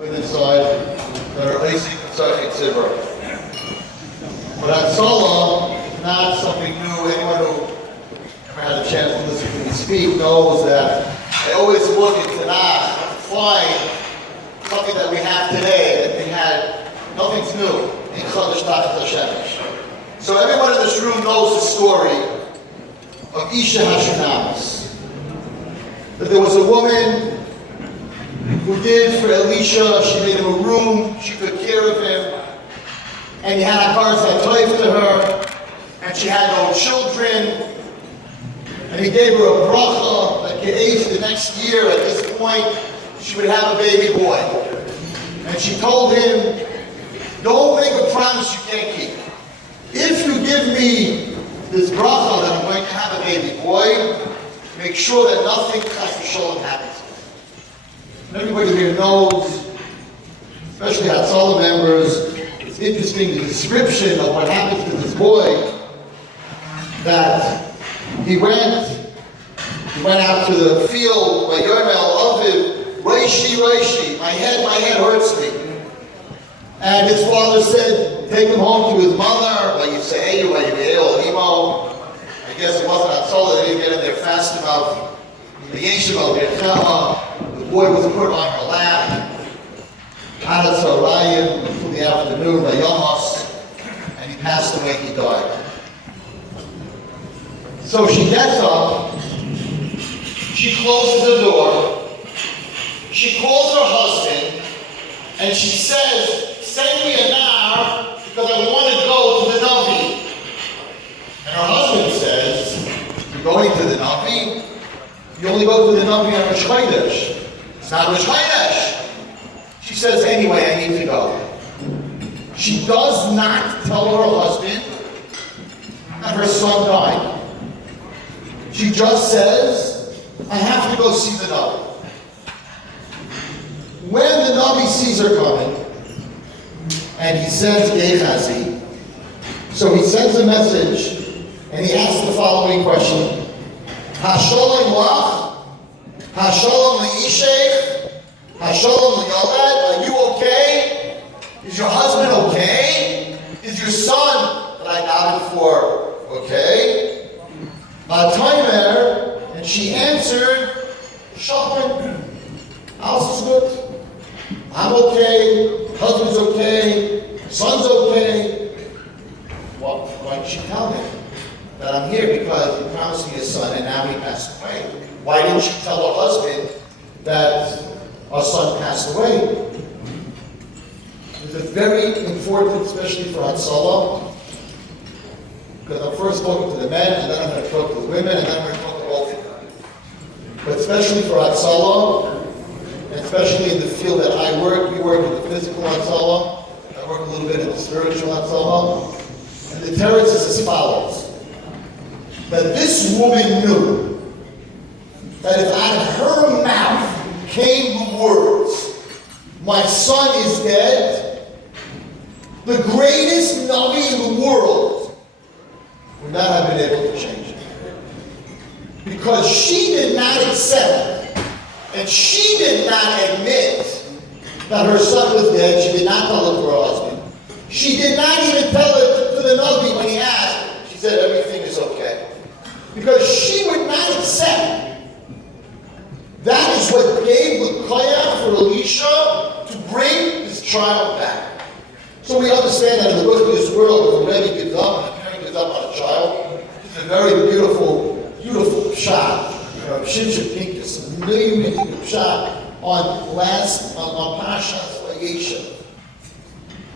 inside that are icing inside Mesiba. But Hatzolah is not something new. Anyone who ever had a chance to listen to me speak knows that I always look at Tanakh to find something that we have today that we had. Nothing's new. In Chodesh Tachat HaShemesh. So everyone in this room knows the story of Isha Hashunamis. That there was a woman who did for Elisha. She made him a room, she took care of him, and he had a Hatzolah to her, and she had no children, and he gave her a bracha that the next year at this point she would have a baby boy. And she told him, don't make a promise you can't keep. If you give me this bracha that I'm going to have a baby boy, make sure that nothing chas v'sholem happens. And everybody here knows, especially Hatzolah members, it's interesting the description of what happens to this boy, that he went out to the field by Yomel Aviv, Reishi, my head hurts me. And his father said, take him home to his mother. But you say, hey, I guess it wasn't Hatzolah, they didn't get in there fast enough. The yeshiva, the boy was put on her lap. Until the afternoon, and he passed away, he died. So she gets up, she closes the door, she calls her husband, and she says, send me a nar because I want to go to the Navi. And her husband says, you're going to the Navi? You only go to the Navi on Rosh Chodesh. It's not Rosh Chodesh. She says, anyway, I need to go. She does not tell her husband that her son died. She just says, I have to go see the Navi. When the Navi sees her coming, and he says, Gehazi, so he sends a message, and he asks the following question, Hasholom lach? Hasholom le'ishech? Hasholom le'yolad? Are you okay? Is your husband okay? Is your son that I nodded for okay? Timer, and she answered, Shocking. House is good. I'm okay. Husband's okay. Son's okay. Well, why didn't she tell him that I'm here because he promised me a son and now he passed away? Why didn't she tell her husband that our son passed away? It's very important, especially for Hatzolah, because I'm first talking to the men, and then I'm going to talk to the women, and then I'm going to talk to both of them. But especially for Hatzolah, and especially in the field that I work, we work in the physical Hatzolah, I work a little bit in the spiritual Hatzolah, and the teretz is as follows, that this woman knew that if out of her mouth came the words, my son is dead, the greatest Navi in the world would not have been able to change it. Because she did not accept, and she did not admit that her son was dead. She did not tell it to her husband. She did not even tell it to the Navi when he asked. She said everything is okay. Because she would not accept. That is what gave the koyach for Elisha to bring this child back. So we understand that in the book of this world, if a lady gives up and a parent gives up on a child, it's a very beautiful, beautiful shot. Shimshon Pincus, a million shot on Parshas Vayeshev.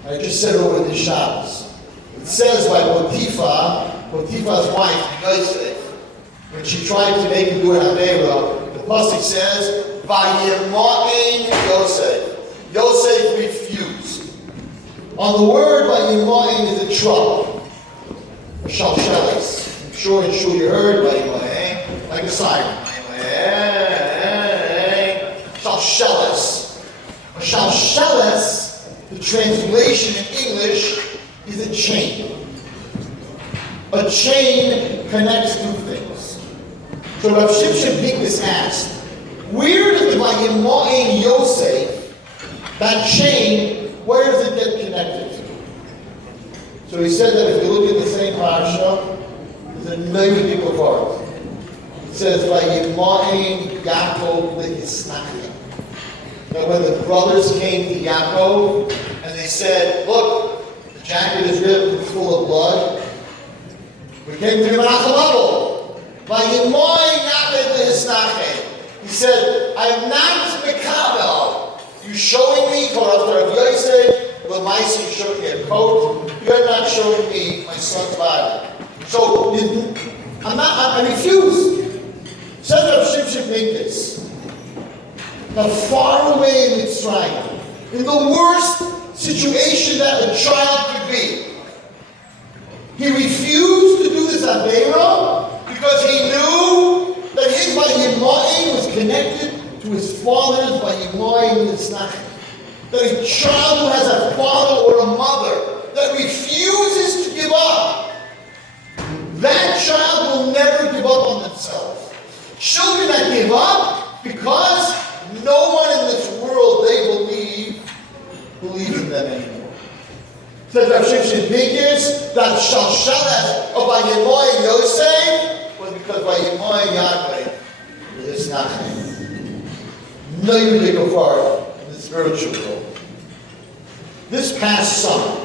I just said over the Shabbos. It says by Potiphar's wife, Yosef, when she tried to make him do an Avera, the pasuk says, Vayima'in Yosef. Yosef refused. On the word Vayima'in is a trouble, a shalshelis. I'm sure you heard Vayima'in, like a siren. Shalshelis. A shalshelis, the translation in English, is a chain. A chain connects two things. So Rav Shimshon Pincus asked, where does the Vayima'in Yosef that chain, where does it get connected to? So he said that if you look at the same parsha, there's a million people for it. It says, "Vayimaim Yaakov lehisnachim." That when the brothers came to Yaakov and they said, "Look, the jacket is ripped, it's full of blood. We came to him at the level. Vayimaim Yaakov lehisnachim." He said, "I am not Mekabel. You showing me Torah of Yosef, Lamaisi, you showing me a coat. You're not showing me my son's body. So I refuse." Said Rav Shimshon Pincus, now far away in Mitzrayim, in the worst situation that a child could be, he refused to do this Aveira because he knew that his Vayimaim was connected to his father's Vayimaim Nisnachim. That a child who has a father or a mother that refuses to give up, that child will never give up on themselves. Children that give up because no one in this world they believes in them anymore. Says Rav Shimshon Pincus that Shalshalas of Vayimaim Yosef was because Vayimaim Yaakov is nothing. No, you can go far in the spiritual world. This past summer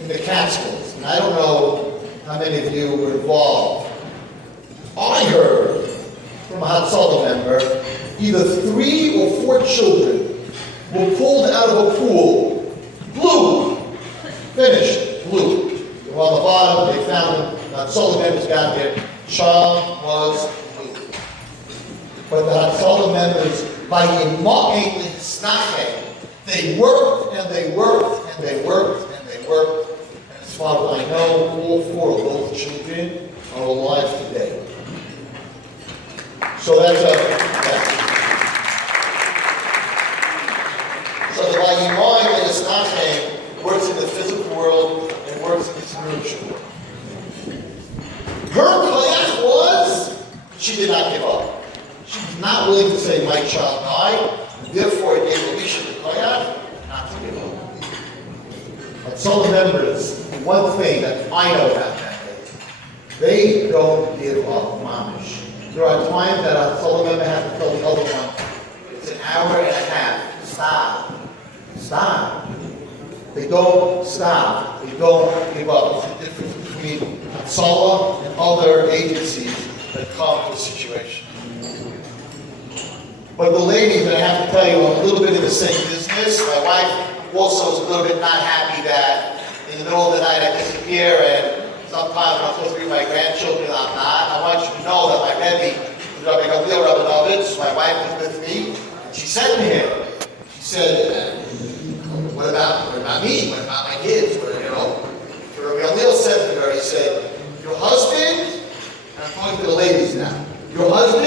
in the Catskills, and I don't know how many of you were involved, I heard from a Hatzolah member, either 3 or 4 children were pulled out of a pool, blue, finished, blue. They were on the bottom, they found them, the Hatzolah members got there, child was blue. But the Hatzolah members, by Yima'im L'Hisnachem, they worked and they worked and they worked and they worked. And as far as I know, all 4 of those children are alive today. So that's so the Vayimaim L'Hisnachem works in the physical world and works in the spiritual world. Her class was, she did not give up. She was not willing to say, my child died, and therefore it gave Elisha the koyach not to give up. And so the members, one thing that I know about that is, they don't give up mamish. There are times that a solo member has to tell the other one, it's an hour and a half, stop, stop. They don't stop, they don't give up. It's the difference between Hatzolah and other agencies that come to a situation. But the ladies, and I have to tell you, I'm a little bit in the same business. My wife also is a little bit not happy that in the middle of the night I disappear, and sometimes I'm supposed to be with my grandchildren, I'm not. I want you to know that my Rabbi, Rabbi Davidovich, my wife was with me, and she said to him, she said, what about me? What about my kids? So Rabbi O'Neill said to her, he said, your husband, and I'm talking to the ladies now, your husband,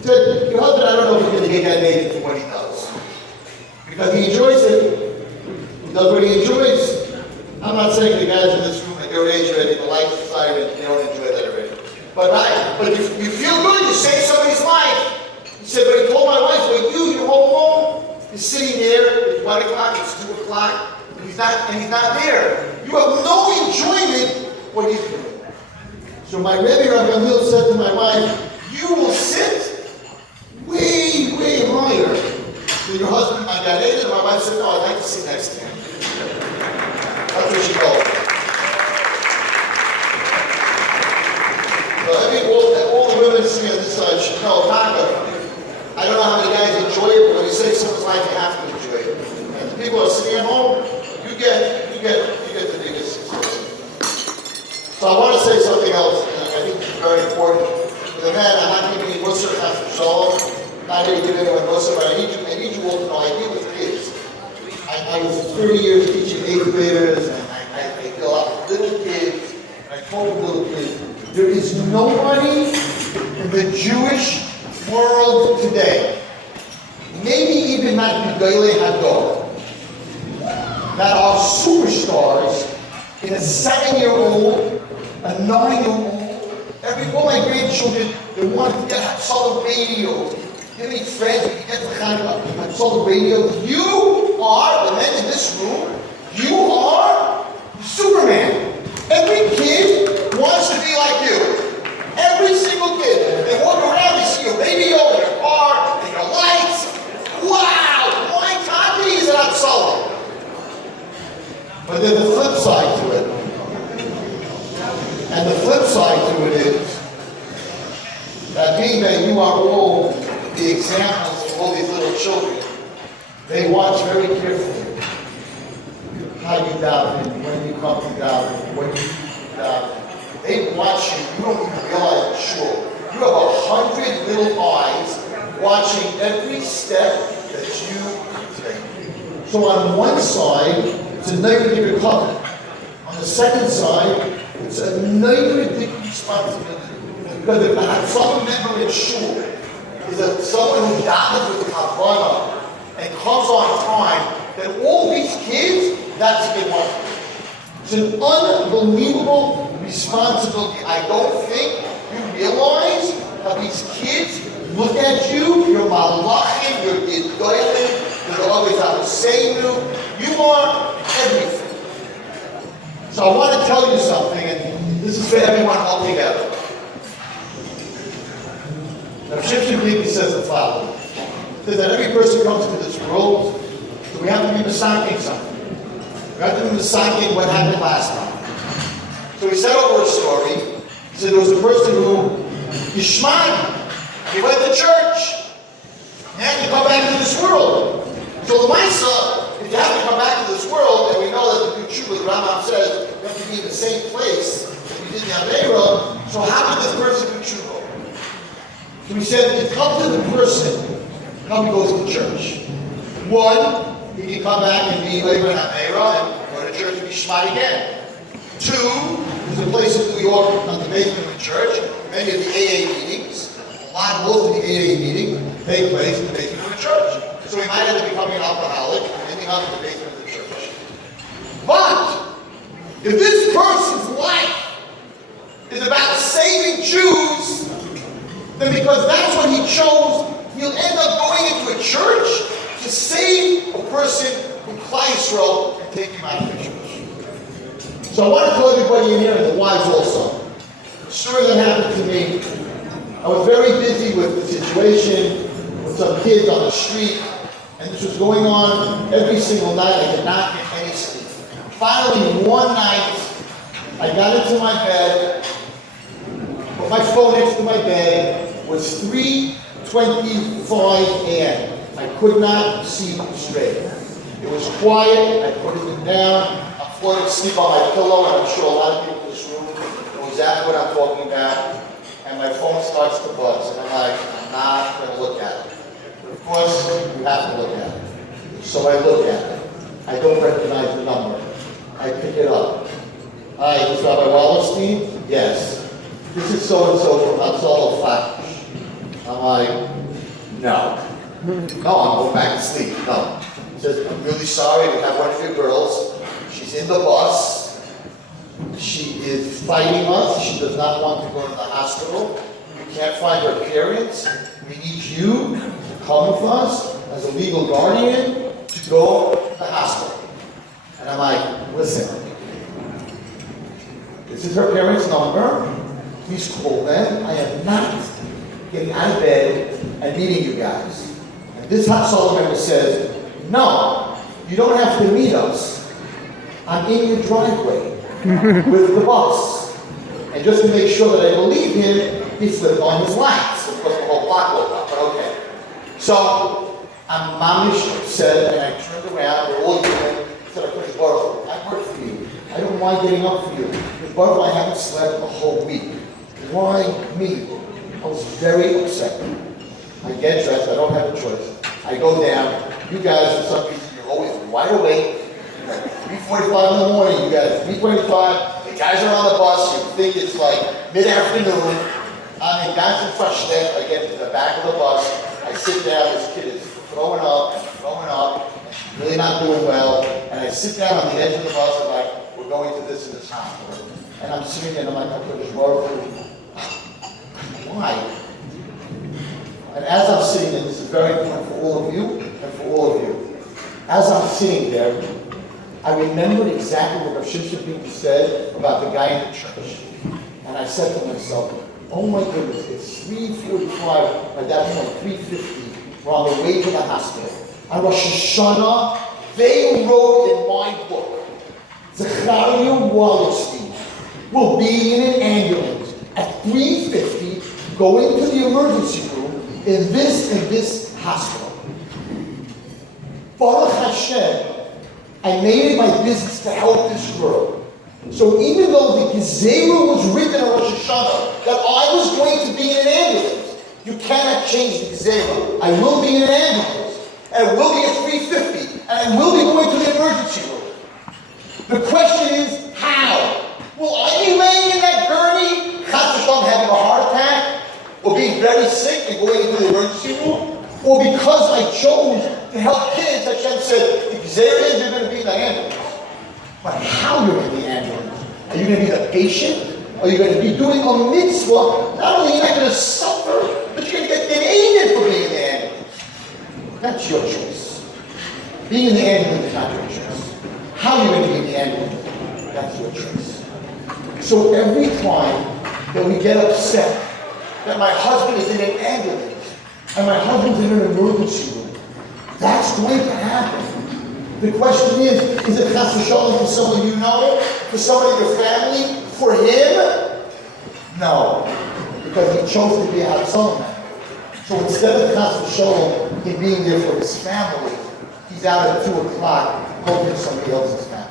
I don't know if he's going to get that made for what he does. Because he enjoys it. He does what he enjoys. I'm not saying the guys in this room at your age already, the life society, they don't enjoy that already. But you feel good, you save somebody's life. He said, but he told my wife, well, your whole home is sitting there, it's 1 o'clock, it's 2 o'clock, and he's not there. You have no enjoyment what he's doing. So my Rebbe, Rabbi O'Neill, said to my wife, you will sit way, way higher than your husband, my dad. And my wife said, no, I'd like to sit next to him. That's what she told me. So I mean, all the women sitting on this side should know, I don't know how many guys enjoy it, but when you save someone's life, you have to enjoy it. And the people who are sitting at home, you get the biggest success. So I want to say something else, and I think it's very important. For the men, I'm not giving you Musar Chafashol, not going to give anyone Musar, but I need you all to know, I deal with kids. I was 30 years teaching 8th graders, and I deal a lot with little kids, and I told little kids, there is nobody in the Jewish world today, maybe even not Gedolei Hador, that are superstars in a 7-year-old, a 9-year-old. All my grandchildren, they wanted to get Hatzolah radio. you have any friends, when you get to Chanukah, I saw the radio, you are, the men in this room, you are Superman. Every kid wants to be like you. Every single kid. They walk around, they see your radio, and your car, and your lights. Wow! My copy is an Hatzolah. But there's the flip side to it. And the flip side to it is that being that you are all the examples of all these little children, they watch very carefully how you daven, when you come to daven, when you daven. They watch you. You don't even realize it. Sure, you have 100 little eyes watching every step that you take. So on one side, it's a negative covenant. On the second side, it's a negative responsibility. Because if the Hatzolah member in shul is someone who davens with kavanah and comes on time, then all these kids, that's a good one. It's an unbelievable responsibility. I don't think you realize how these kids look at you. You're malachim, you're gedolim, you're always out to say you are everything. So I want to tell you something, and this is for everyone all together. Now, Shimshon Bibi says the following. He says that every person comes into this world, so we have to be misaking something. We have to be misaking what happened last time. So he said over a story. He said there was a person who, Yishman, he went to church. And you come back into this world. So the Misa, if you have to come back to this world, and we know that the Tshuva, the Rambam says, you have to be in the same place that you did the Aveira, so how did this person do Tshuva? So he said, it's up to the person how he goes to church. One, he can come back and be labor in Aveira and go to church and be Shema again. Two, there's a place in New York on the basement of the church, many of the AA meetings, most of the AA meetings take place in the basement of the church. So he might end up becoming an alcoholic and ending up in the basement of the church. But, if this person's life is about saving Jews, then because that's what he chose, he'll end up going into a church to save a person from Klal Yisrael and take him out of the church. So I want to tell everybody in here, and the wives also, a story that happened to me. I was very busy with the situation with some kids on the street, and this was going on every single night. I could not get any sleep. Finally, one night, I got into my bed, put my phone next to my bed. It was 3:25 a.m. I could not see straight. It was quiet. I put it down. I'm falling asleep on my pillow, and I'm sure a lot of people in this room know exactly what I'm talking about. And my phone starts to buzz, and I'm like, I'm not going to look at it. But of course, you have to look at it. So I look at it. I don't recognize the number. I pick it up. Hi, this is Rabbi Wallerstein? Yes. This is so-and-so from Hatzolah. I'm like, no. No, I'm going back to sleep. No. He says, I'm really sorry. We have one of your girls. She's in the bus. She is fighting us. She does not want to go to the hospital. We can't find her parents. We need you to come with us as a legal guardian to go to the hospital. And I'm like, listen, this is her parents' number. Please call them. I am not getting out of bed and meeting you guys. And this Hatzolah member says, no, you don't have to meet us. I'm in your driveway with the bus. And just to make sure that I believe him, he flipped on his lights. Of course, the whole block woke up, but okay. So, I'm mamish upset, and I turned around, we're all doing, said, I put Boro, I work for you. I don't mind getting up for you. Because Boro, I haven't slept a whole week. Why me? I was very upset. I get dressed, I don't have a choice. I go down. You guys, for some reason, you're always wide awake. 3:45 in the morning, you guys, 3:25, the guys are on the bus, you think it's like mid-afternoon. I'm in Ganzen Freshnet, I get to the back of the bus, I sit down, this kid is throwing up, and she's really not doing well, and I sit down on the edge of the bus, and like, we're going to this and this hospital. And I'm sitting there, and I'm like, okay, why? And as I'm sitting in this very important for all of you and for all of you. As I'm sitting there, I remembered exactly what Rav Shimshon said about the guy in the church. And I said to myself, oh my goodness, it's 3:45, at that point 3:50, we're on the way to the hospital. On Rosh Hashanah, they wrote in my book, Zecharia Wallerstein will be in an ambulance at 3:50 going to the emergency room in this hospital. Baruch Hashem, I made it my business to help this girl. So even though the Gezerah was written on Rosh Hashanah that I was going to be in an ambulance, you cannot change the Gezerah. I will be in an ambulance, and it will be at 3:50, and I will be going to the emergency room. The question is, how? Will I be laying in that gurney, having a heart attack, or being very sick and going into the emergency room? Or because I chose to help kids, Hashem said, the Gezerah is you're going to be in the ambulance. But how you're in the ambulance? Are you going to be the patient? Are you going to be doing a mitzvah? Not only are you not going to suffer, but you're going to get denied for being in the ambulance. That's your choice. Being in the ambulance is not your choice. How you're going to be in the ambulance, that's your choice. So every time that we get upset that my husband is in an ambulance and my husband's in an emergency room, that's going to happen. The question is it chas v'shalom for someone you know, for someone in your family, for him? No, because he chose to be a Hatzolah. So instead of chas v'shalom, him being there for his family, he's out at 2 o'clock hoping somebody else's family.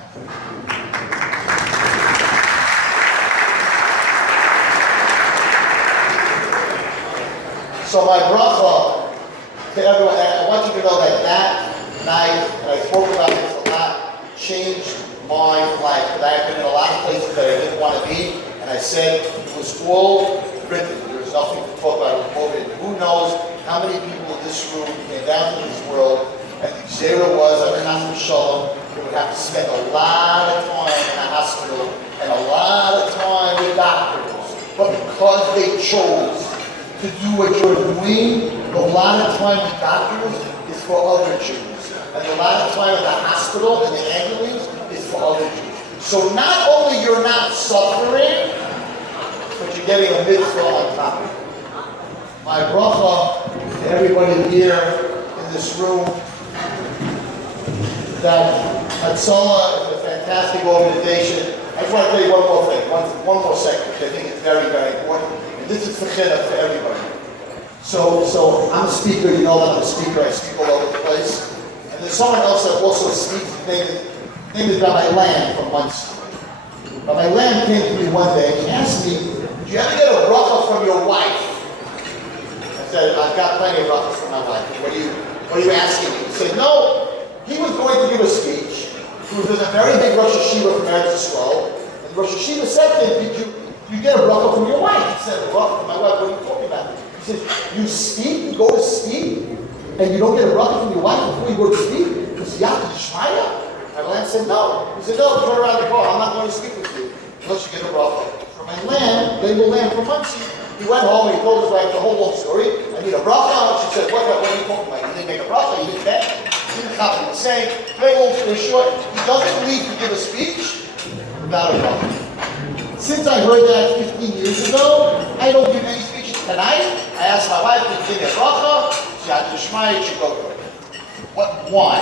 So my bracha to everyone, I want you to know that night, and I spoke about this a lot, changed my life. Because I have been in a lot of places that I didn't want to be, and I said it was all written. There was nothing to talk about. It was all written. Who knows how many people in this room came down to this world, and the Gezerah was, under Chas v'Shalom, they would have to spend a lot of time in a hospital and a lot of time with doctors. But because they chose to do what you're doing, a lot of time with doctors is for other Jews. And a lot of time in the hospital and the ambulance is for other Jews. So not only you're not suffering, but you're getting a mitzvah on top of it. My bracha to everybody here in this room, that Hatzolah is a fantastic organization. I just want to tell you one more thing, one more second, which I think is very, very important. And this is for everybody. So I'm a speaker, you know that I'm a speaker, I speak all over the place. And there's someone else that also speaks, his name is Rabbi Lamb from Muncie. Rabbi Lamb came to me one day and asked me, "Did you ever get a bracha from your wife?" I said, "I've got plenty of brachas from my wife. What are you asking me?" He said, "No, he was going to give a speech. He was in a very big Rosh Hashiva from Eretz Yisrael. And Rosh Hashiva said to him, did you get a bracha from your wife?" He said, "A bracha from my wife, what are you talking about?" He said, "You speak, you go to speak, and you don't get a bracha from your wife before you go to speak? It's Yachid Shmaya?" My Lamb said, "No." He said, "No, turn around the car. I'm not going to speak with you unless you get a bracha." For my Lamb, label Lamb from Muncie, he went home and he told his wife the whole long story. "I need a bracha." She said, what are you talking about? You didn't make a bracha, you didn't bet. He didn't copy the saying. Very long story short, he doesn't need to give a speech without a bracha. Since I heard that 15 years ago, I don't give any speeches tonight. I asked my wife, "Did you give me a bracha?" She had to shmai, she go for it. Why?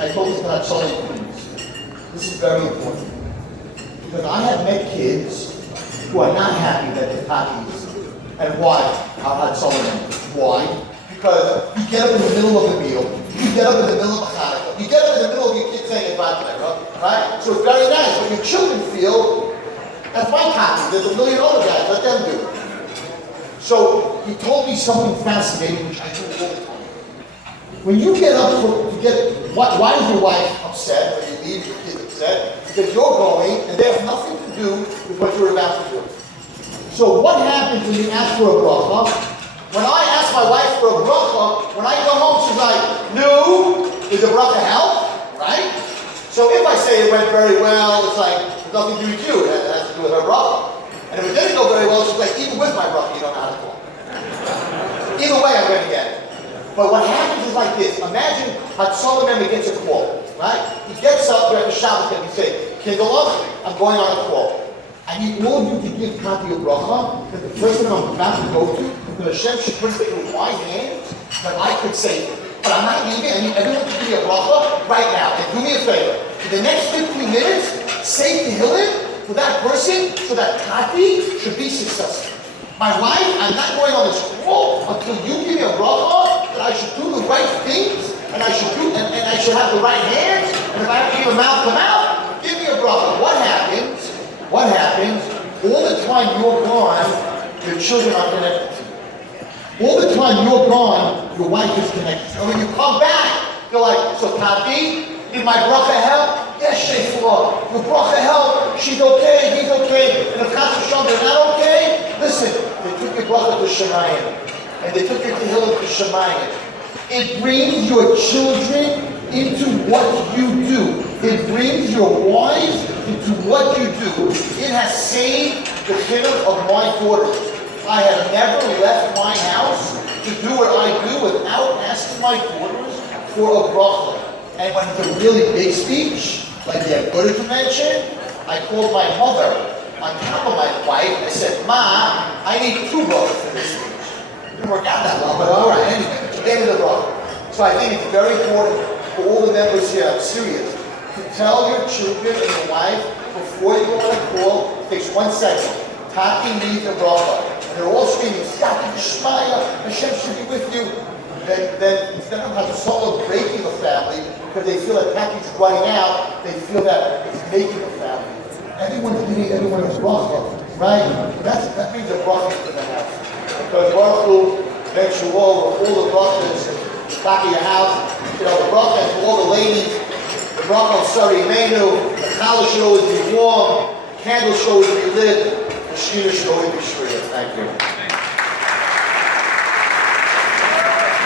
I told this about so many things. This is very important. Because I have met kids who are not happy that they're Takis. And why? I had some of them. Why? Because you get up in the middle of the meal, you get up in the middle of a Chanukah, you get up in the middle of your kid saying Advat, right? So it's very nice. When your children feel, that's my Taki, there's a million other guys, let them do it. So he told me something fascinating, which I do all the time. When you get up why is your wife upset when you leave your kid upset? Because you're going and they have nothing to do with what you're about to do. So what happens when you ask for a bracha? When I ask my wife for a bracha, when I go home, she's like, "No, is the bracha help?" Right? So if I say it went very well, it's like, there's nothing to do with you. It has to do with her bracha. And if it didn't go very well, she's like, even with my bracha, you don't know how to talk. Either way, I'm going to get it. But what happens is like this. Imagine Hatzolah member gets a call, right? He gets up during the Shabbos and he says, Kindle, I'm going on a call. I need all of you to give Kati a bracha that the person I'm about to go to, that Hashem should bring it through my hands, that I could save it. But I'm not leaving. I need everyone to give me a bracha right now. And do me a favor. For the next 15 minutes, say Tehillim for that person so that Kati should be successful. My wife, I'm not going on this call until you give me a bracha that I should do the right things and I should do and I should have the right hands. And if I have to give a mouth to mouth, give me a bracha. What happens? What happens? All the time you're gone, your children are connected to you. All the time you're gone, your wife is connected. And when you come back, they're like, so Tati, did my bracha help? Yes, Shefula. Your bracha help. She's okay, he's okay. And if Chas they're not okay, listen, they took your bracha to Shemayim. And they took your tehillah to Shemayim. It brings your children into what you do. It brings your wives into what you do. It has saved the children of my daughters. I have never left my house to do what I do without asking my daughters for a bracha. And when it's a really big speech, like the Buddha convention, I called my mother on top of my wife. I said, Ma, I need 2 brachas for this speech. It didn't work out that well, but all right, anyway, it's the end of the bracha. So I think it's very important for all the members here, I'm serious, to tell your children and your wife before you go on a call, it takes 1 second. Tati needs a bracha. And they're all screaming, Stop it, Shmaya, Hashem should be with you. Then instead of Hatzolah breaking the family, because they feel that Tati's running out, they feel that it's making a family. Everyone's giving everyone a bracha, right? That means a bracha in the house. Because Baruch Hu, Ben Shavuot, all the brachas in the back of your house, the bracha to all the ladies, the bracha of Sari Menu, the challah should always be warm, the candle should always be lit, the shkina should always be shriya. Thank you.